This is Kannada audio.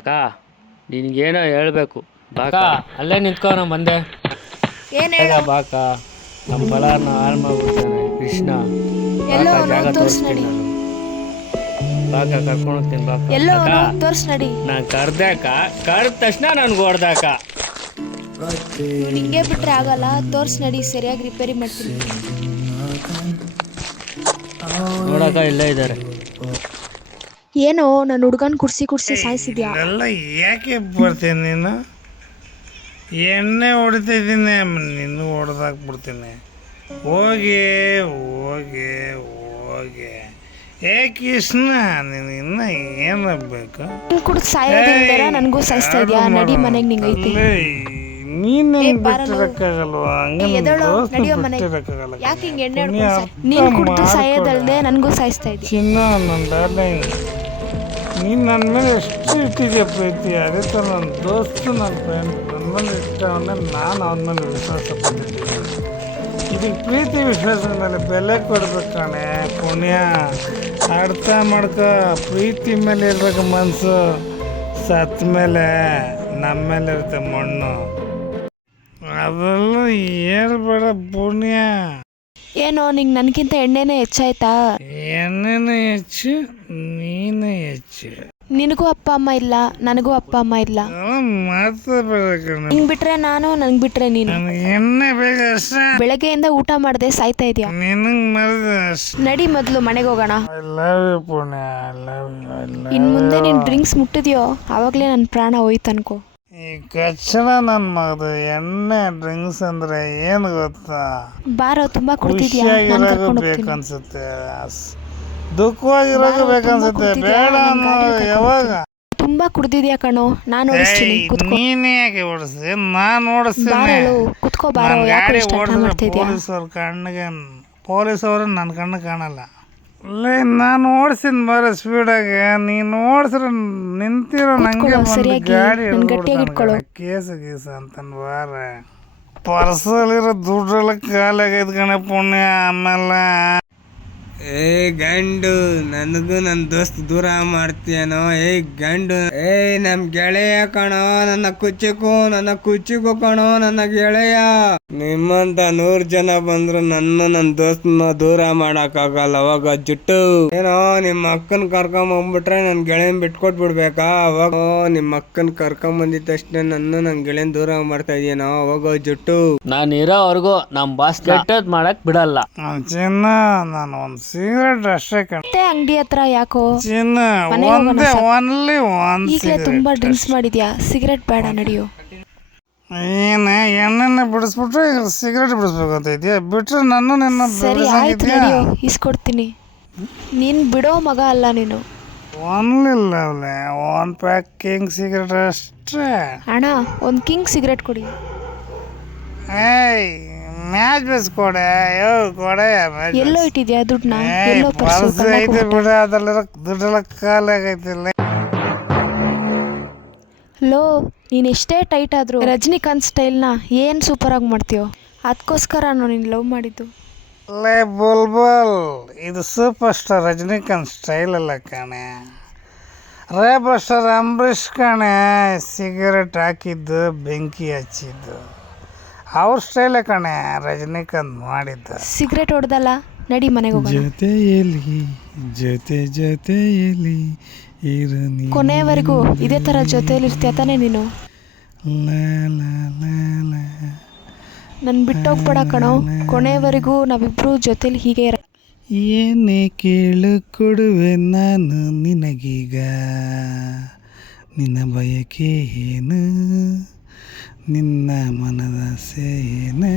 ಅಕ್ಕ ನಿನಗೇನೋ ಹೇಳ್ಬೇಕು ಬಾಕ ಅಲ್ಲೇ ನಿಂತ್ಕೊ ನಾನು ಬಂದೆ. ಏನ್ ಹೇಳು? ಬಾಕ ನಮ್ಮ ಬಲಾರ್ನ ಹಾಳು ಮಾಡ್ಬಿಡ್ತಾನೆ ಕೃಷ್ಣ. ಎಲ್ಲೋ ಬಾಕ ಅವನು ಜಾಗ ತೋರ್ಸ್ ತೋರಿಸ್ತೀನಿ ನಡಿ. ನಾನು. ಬಾಕ ಕರ್ಕೊಂಡು ಹೋಗ್ತೀನಿ ಬಾಕ. ಎಲ್ಲೋ ಅಕ್ಕ ಅವನು ತೋರ್ಸ್ ನಡಿ. ನಾನು ಕರ್ದಾಕ ಕರೆದ ತಕ್ಷಣ ನನ್ಗೆ ಹೊಡ್ದಾಕ. ಹಿಂಗೆ ಬಿಟ್ರೆ ಆಗಲ್ಲ, ತೋರ್ಸ್ ನಡಿ, ಸರಿಯಾಗಿ ರಿಪೇರಿ ಮಾಡ್ತೀನಿ. ನೋಡಕ್ಕ ಇಲ್ಲೇ ಇದ್ದಾರೆ. ಏನೋ ನನ್ನ ಹುಡ್ಗನ್ ಕುರ್ಸಿ ಸಾಯಿಸಿದ್ಯಾ? ಎಲ್ಲ ಯಾಕೆ ಬರ್ತೀನಿ ನೀನು? ಎಣ್ಣೆ ಹೊಡಿತಿದ್ದೀನಿ, ನಿನ್ನ ಹೊಡೆದಾಕ್ಬಿಡ್ತೀನಿ. ಹೋಗಿ ಹೋಗಿ ಹೋಗಿ. ಏ ಕೃಷ್ಣ, ನೀನು ಇನ್ನು ಏನು ಬೇಕು? ಕುಡ್ದು ಸಾಯೋದಿಲ್ದಾರ ನನಗೂ ಸಾಯಿಸ್ತಾ ಇದೆಯಾ? ನಡಿ ಮನೆಗೆ ನಿಂಗೈತಿ. ನೀನು ಬಿಟ್ಟಿರಕ್ಕಾಗಲ್ವಾ? ಬಿಟ್ಟಿರಕ್ಕಾಗಲ್ಲ. ಯಾಕೆ ಹಿಂಗೆ ಎಣ್ಣೆ ನೀನು ಕುಡ್ದು ಸಾಯೋದಲ್ದೆ ನನಗೂ ಸಾಯಿಸ್ತಾ ಇದೆಯಾ? ಚಿನ್ನ, ನನ್ನ ಡಾರ್ಲಿಂಗ್, ನೀನು ನನ್ನ ಮೇಲೆ ಎಷ್ಟು ಇಟ್ಟಿದ್ಯಾ ಪ್ರೀತಿ, ಅದೇ ಥರ ನನ್ನ ದೋಸ್ತು, ನನ್ನ ಫ್ರೆಂಡ್ ನನ್ನ ಮೇಲೆ ಇಷ್ಟ ಅಂದರೆ ನಾನು ಅವನ ಮೇಲೆ ವಿಶ್ವಾಸ ಪಟ್ಟಿದ್ದೀನಿ. ಇದಕ್ಕೆ ಪ್ರೀತಿ ವಿಶ್ವಾಸದ ಮೇಲೆ ಬೆಲೆ ಕೊಡ್ಬೇಕು ಕಣೆ ಪುಣ್ಯ. ಅರ್ಥ ಮಾಡ್ಕೊ, ಪ್ರೀತಿ ಮೇಲೆ ಇರ್ಬೇಕು ಮನಸ್ಸು, ಸತ್ತ ಮೇಲೆ ನಮ್ಮ ಮೇಲೆ ಇರುತ್ತೆ ಮಣ್ಣು. ಅದೆಲ್ಲ ಹೇಳ್ಬೇಡ ಪುಣ್ಯ. ಏನೋ ನಿಂಗೆ ನನಗಿಂತ ಎಣ್ಣೆನೇ ಹೆಚ್ಚಾಯ್ತಾ? ಎಣ್ಣೆನೇ ಹೆಚ್ಚು, ನೀನೇ ಹೆಚ್ಚು. ನಿನಗೂ ಅಪ್ಪ ಅಮ್ಮ ಇಲ್ಲ, ನನಗೂ ಅಪ್ಪ ಅಮ್ಮ ಇಲ್ಲ. ಮಾತಾಡ್ಬೇಡ. ನಿಂಗೆ ಬಿಟ್ರೆ ನಾನು, ನನ್ಗೆ ಬಿಟ್ರೆ ನೀನು. ನನಗೆ ಎಣ್ಣೆ ಬೇಕು ಅಷ್ಟೇ. ಬೆಳಗ್ಗೆಯಿಂದ ಊಟ ಮಾಡದೆ ಸಾಯ್ತಾ ಇದೆಯಾ? ನಿನಗೆ ಮಾಡಿದೆ ಅಷ್ಟೇ. ನಡಿ ಮೊದಲು ಮನೆಗೆ ಹೋಗೋಣ. ಐ ಲವ್ ಯು ಪುಣ್ಯ, ಐ ಲವ್ ಯು. ಇನ್ನು ಮುಂದೆ ನೀನು ಡ್ರಿಂಕ್ಸ್ ಮುಟ್ಟಿದ್ಯೋ ಆವಾಗಲೇ ನನ್ನ ಪ್ರಾಣ ಹೋಯ್ತು ಅನ್ಕೋ. ಈ ಕಚ್ಚಡ ನನ್ನ ಮಗದು ಎಣ್ಣೆ ಡ್ರಿಂಕ್ಸ್ ಅಂದ್ರೆ ಏನು ಗೊತ್ತಾ? ಬಾರೋ, ತುಂಬಾ ಕುಡ್ತಿದ್ಯಾ? ಖುಷಿಯಾಗಿರೋದು ಬೇಕನ್ಸುತ್ತೆ, ದುಃಖವಾಗಿರೋದು ಬೇಕನ್ಸುತ್ತೆ. ಬೇಡ ಅನ್ನೋ ಯಾವಾಗ? ತುಂಬಾ ಕುಡ್ದಿದ್ಯಾ ಕಣೋ, ನಾನು ಓಡಿಸ್ತೀನಿ. ನೀನೇ ಯಾಕೆ ಓಡಿಸ್ತೀನಿ? ನಾನು ಓಡಿಸ್ತೀನಿ. ಕುತ್ಕೋ ಬಾರೋ. ಗಾಡಿ ಓಡಿಸಿದ್ರೆ ಪೊಲೀಸವ್ರ ಕಣ್ಣಿಗೆ, ಪೊಲೀಸವರು ನನ್ನ ಕಣ್ಣು ಕಾಣಲ್ಲ. ಅಲ್ಲೇ ನಾನು ಓಡಿಸ್ತೀನಿ ಬರೋ ಸ್ಪೀಡಾಗೆ. ನೀನು ಓಡಿಸ್ರೆ ನಿಂತಿರೋ ನಂಗೆ ಬಂದು ಗಾಡಿ ಕೇಸು ಅಂತನ್ ಬಾರ. ಪರ್ಸಲ್ಲಿರೋ ದುಡ್ಡೆಲ್ಲ ಖಾಲಿಯಾಗೈದು ಕಣೆ ಪುಣ್ಯ. ಆಮೇಲೆ ಏ ಗಂಡು, ನನಗೂ ನನ್ನ ದೋಸ್ತ್ ದೂರ ಮಾಡ್ತೀಯನೋ? ಏ ಗಂಡು, ಏ ನಮ್ ಗೆಳೆಯ ಕಣೋ, ನನ್ನ ಕುಚ್ಚಿಗೂ ಕಣೋ ನನ್ನ ಗೆಳೆಯ. ನಿಮ್ಮಂತ 100 ಜನ ಬಂದ್ರು ನನ್ನ ದೋಸ್ತನ ದೂರ ಮಾಡಕ್ಕಾಗಲ್ಲ. ಅವಾಗ ಜುಟ್ಟು ಏನೋ ನಿಮ್ಮ ಅಕ್ಕನ್ ಕರ್ಕೊಂಬಂದ್ಬಿಟ್ರೆ ನನ್ ಗೆಳೆಯನ್ ಬಿಟ್ಕೊಟ್ಬಿಡ್ಬೇಕಾ? ಅವಾಗ ನಿಮ್ಮ ಅಕ್ಕನ್ ಕರ್ಕೊಂಬಂದಿದ ತಕ್ಷಣ ನನ್ನ ಗೆಳೆಯನ್ ದೂರ ಮಾಡ್ತಾ ಇದೀಯನೋ? ಅವಾಗ ಜುಟ್ಟು ನಾನು ಇರೋವರೆಗೂ ನಮ್ಮ ಬಾಸ್ ಕೆಟ್ಟದ್ ಮಾಡಕ್ ಬಿಡಲ್ಲ. ಚಿನ್ನ, ನಾನು ಒಂದು ಸಿಗರೇಟ್ ಅಷ್ಟೇ ಕಣ. ಅಂಗಡಿ ಹತ್ರ ಯಾಕೋ ಚಿನ್ನ, ಓನ್ಲಿ ಒಂದು ಈಗಲೇ ತುಂಬಾ ಡ್ರಿಂಕ್ಸ್ ಮಾಡಿದ್ಯಾ? ಸಿಗರೇಟ್ ಬೇಡ, ನಡೆಯೋ. ಏನೇ ಎಣ್ಣೆಣ್ಣೆ ಬಿಡಿಸ್ಬಿಟ್ರೆ ಈಗ ಸಿಗರೇಟ್ ಬಿಡಿಸ್ಬೇಕು ಅಂತ ಇದೆಯಾ? ಬಿಟ್ರೆ ನನ್ನ ನಿನ್ನ ಸರಿ ಆಯ್ತು, ನಡೆಯೋ, ಇಸ್ಕೊಡ್ತೀನಿ. ನೀನ್ ಬಿಡೋ ಮಗ ಅಲ್ಲ ನೀನು. ಓನ್ಲಿ ಲವ್ಲೆ 1 ಪ್ಯಾಕ್ ಕಿಂಗ್ ಸಿಗರೇಟ್ ಅಷ್ಟೇ. ಅಣ್ಣ, ಒಂದು ಕಿಂಗ್ ಸಿಗರೇಟ್ ಕೊಡಿ. ಏಯ್, ಮ್ಯಾಚ್ ಬೇಸ್ ಕೊಡೆ. ಕೊಡೆ. ಎಲ್ಲೋ ಇಟ್ಟಿದ್ಯಾ ದುಡ್ಡನ್ನ? ಪರ್ಸ್ ಐತೆ ಬಿಡ, ಅದೆಲ್ಲ ದುಡ್ಡೆಲ್ಲ ಖಾಲಿಯಾಗೈತಿಲ್ಲ. ಲೋ, ನೀನು ಎಷ್ಟೇ ಟೈಟ್ ಆದರೂ ರಜನಿಕಾಂತ್ ಸ್ಟೈಲ್ನ ಏನು ಸೂಪರಾಗಿ ಮಾಡ್ತೀಯೋ, ಅದಕ್ಕೋಸ್ಕರ ನಾನು ನೀನು ಲವ್ ಮಾಡಿದ್ದು. ಲೇ ಬುಲ್ಬುಲ್, ಇದು ಸೂಪರ್ ಸ್ಟಾರ್ ರಜನಿಕಾಂತ್ ಸ್ಟೈಲ್ ಅಲ್ಲ ಕಣೆ, ರೇಪರ್ ಸ್ಟಾರ್ ಅಂಬರೀಷ್ ಕಣೆ. ಸಿಗರೇಟ್ ಹಾಕಿದ್ದು, ಬೆಂಕಿ ಹಚ್ಚಿದ್ದು ಅವ್ರ ಸ್ಟೈಲೇ ಕಣೆ ರಜನಿಕಾಂತ್ ಮಾಡಿದ್ದು. ಸಿಗರೇಟ್ ಹೊಡೆದಲ್ಲ, ನಡಿ ಮನೆಗೆ ಹೋಗೋಣ. ಜೊತೆಯಲ್ಲಿ ಕೊನೆಯವರೆಗೂ ಇದೇ ಥರ ಜೊತೆಯಲ್ಲಿ ಇರ್ತೀಯ ತಾನೇ ನೀನು? ನನ್ನ ಬಿಟ್ಟೋಗ್ಬೇಡ ಕಣೋ, ಕೊನೆಯವರೆಗೂ ನಾವಿಬ್ರು ಜೊತೆಲಿ ಹೀಗೆ ಇರ. ಏನೇ ಕೇಳು ಕೊಡುವೆ ನಾನು ನಿನಗೀಗ, ನಿನ್ನ ಬಯಕೆ ಏನು, ನಿನ್ನ ಮನದ ಸೇನೆ.